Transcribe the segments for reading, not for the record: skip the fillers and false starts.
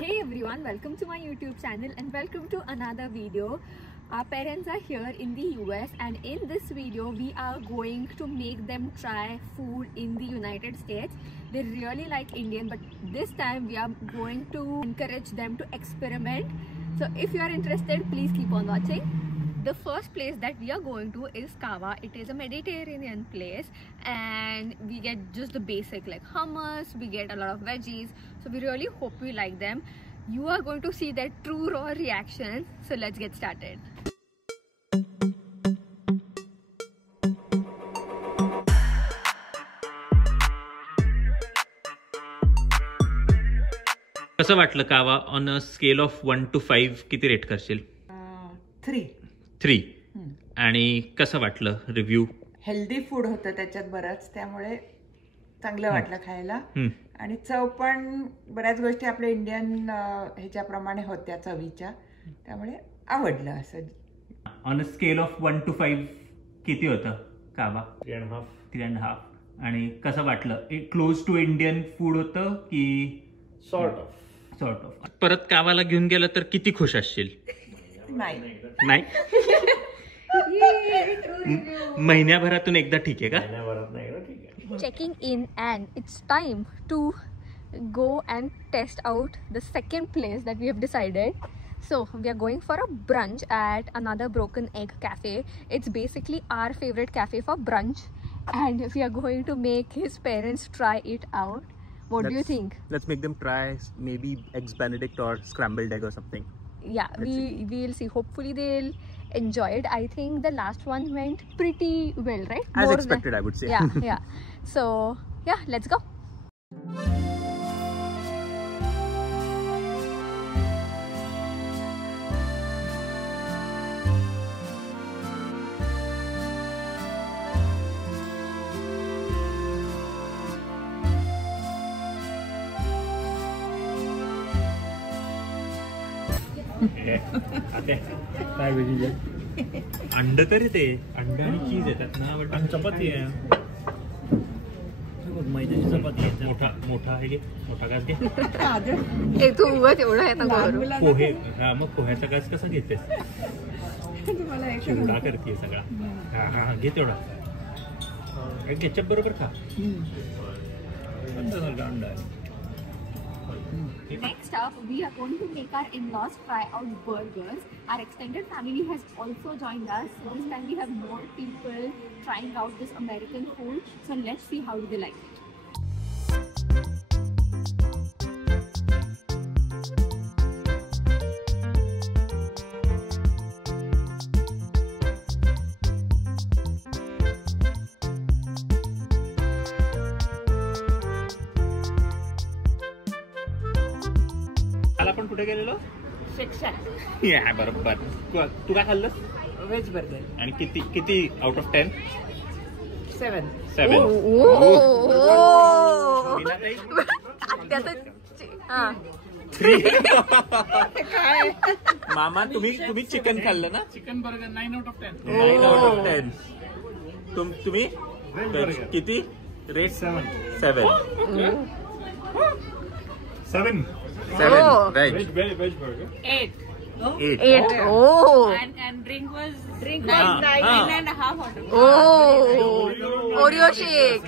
Hey everyone, welcome to my YouTube channel and welcome to another video. Our parents are here in the US and in this video we are going to make them try food in the United States. They really like Indian, but this time we are going to encourage them to experiment. So if you are interested, please keep on watching. The first place that we are going to is Cava. It is a Mediterranean place and we get just the basic like hummus, we get a lot of veggies. So we really hope we like them. You are going to see their true raw reaction. So let's get started. कसं वाटलं कावा on a scale of 1 to 5 किती rate करशील? 3 आणि कसं वाटलं review? Healthy food होतं त्याच्यात बरंच, त्यामुळे चांगलं वाटलं खायला. आणि चव पण बऱ्याच गोष्टी आपल्या इंडियन ह्याच्याप्रमाणे होत्या चवीच्या, त्यामुळे आवडलं. असं on a scale of 1 to 5 किती होतं कावा? 3.5. आणि कसं वाटलं? क्लोज टू इंडियन फूड होतं की सॉर्ट ऑफ? परत कावाला घेऊन गेलं तर किती खुश असशील? नाही महिन्याभरातून एकदा ठीक आहे का? Checking in and it's time to go and test out the second place that we have decided. So we are going for a brunch at another Broken Egg Cafe. It's basically our favorite cafe for brunch and we are going to make his parents try it out. What do you think? Let's make them try maybe eggs Benedict or scrambled egg or something. Yeah, we'll see. Hopefully they'll enjoy it. I think the last one went pretty well, right? As expected, I would say. Yeah. So yeah, let's go. काय वेगळी अंड तरी ते अंड आणि चीज येतात ना. चपाती आहे, मैद्याची चपाती आहे. मोठा आहे, मोठा घास घे. पोहे. हा, मग पोह्याचा घास कसा घेतेस? चिवडा करते सगळा. हा घे तेवढा. केचप बरोबर खा. अंड आहे. Next up, we are going to make our in-laws try out burgers. Our extended family has also joined us. This time we have more people trying out this American food. So let's see how do they like it. आपण कुठे गेलेलो? शेक्शा. बरोबर. तू काय खाल्लंस? Veg burger. आणि किती out of 10? 7. मामा तुम्ही chicken खाल्लं ना? Chicken burger 9 out of 10. 9 out of 10. तुम्ही किती rate? 7. Veg burger. 8. Oh. And drink was 9.5 out of 10. Oh. Oreo shake.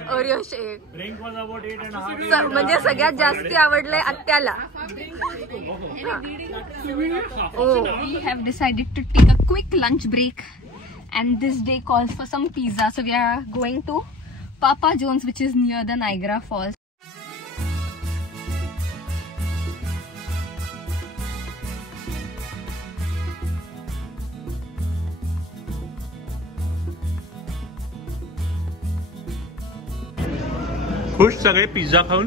Drink was about 8.5. म्हणजे सगळ्यात जास्ती आवडलंय आत्याला. We have decided to take a quick lunch break and this day calls for some pizza. So we are going to Papa John's, which is near the Niagara Falls. खुश सगळे pizza खाऊन.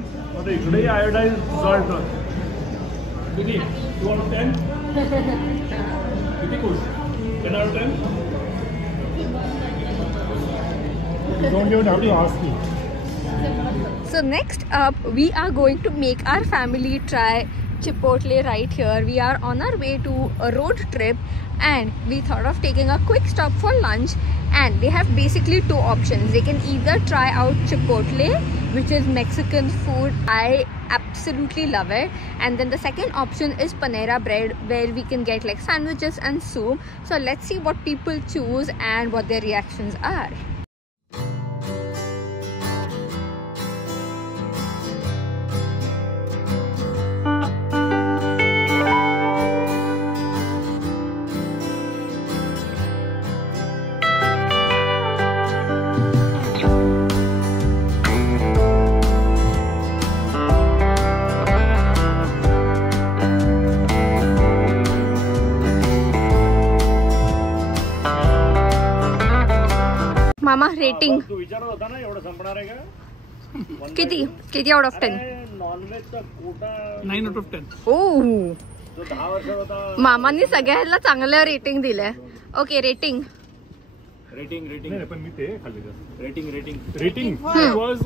इकडे iodise salt किती? 2 out of 10. किती खुश? 10 out of 10. You don't even have to ask me. So next up, we are going to make our family try Chipotle right here. We are on our way to a road trip and we thought of taking a quick stop for lunch, and they have basically 2 options. They can either try out Chipotle, which is Mexican food. I absolutely love it. And then the second option is Panera Bread, where we can get like sandwiches and soup. So let's see what people choose and what their reactions are. मामा rating तू विचारत होता ना एवढं संपणार आहे का? किती आउट ऑफ 10? नॉनव्हेजचा कोटा 9 out of 10. ओ, जो 10 वर्ष होता. मामांनी सगळ्याला चांगलं रेटिंग दिलंय. ओके, रेटिंग रेटिंग पण मी ते खाल्ले. Rating was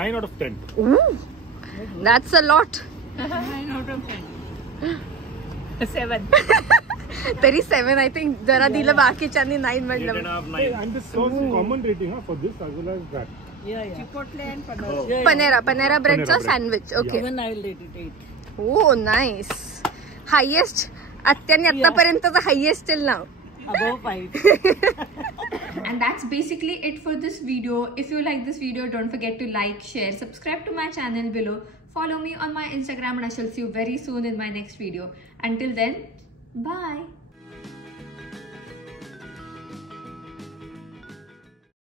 9 out of 10. That's a lot. 9 out of 10. 7. तरी 7 आय थिंक जरा दिलं, बाकीच्यांनी 9 म्हटलं. And this is common rating for this as well as that. Chipotle and Panera Breadचा sandwich. Okay. Even I will rate it 8. Oh, nice. Highest. आत्याने आतापर्यंतचा highest till now. Above 5. And that's basically it for this video. If you like this video, don't forget to like, share, subscribe to my channel below. Follow me on my Instagram and I shall see you very soon in my next video. Until then, bye.